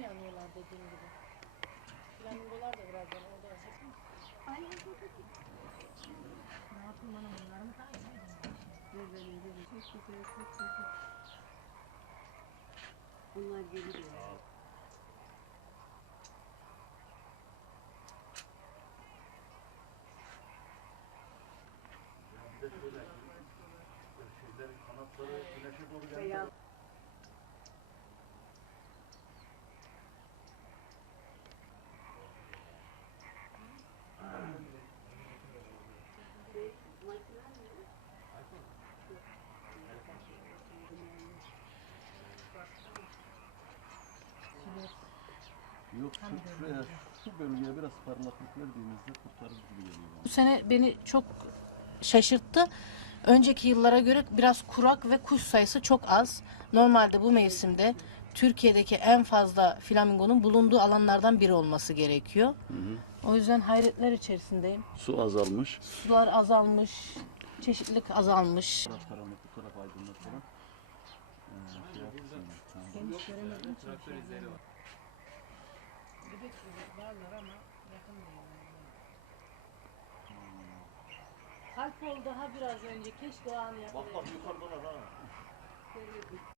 yanıyorlar dediğim gibi. Flamingolar da birazdan orada hep ne yapayım bana bunları mı takip edeyim? Çok güzel, çok güzel. Bunlar de şöyle şeylerin kanatları güneşe doğru Yok şu, şuraya, şu bölgeye biraz parlaklık verdiğimizde kurtarır gibi geliyor bana. Bu sene beni çok şaşırttı. Önceki yıllara göre biraz kurak ve kuş sayısı çok az. Normalde bu mevsimde Türkiye'deki en fazla flamingonun bulunduğu alanlardan biri olması gerekiyor. O yüzden hayretler içerisindeyim. Su azalmış. Sular azalmış, çeşitlilik azalmış. Taraf karanlık, bu taraf aydınlık falan. Ee, şey. Tamam. Varlar ama yakın Alp daha biraz önce keşke o anı Bak bak yukarıdalar ha.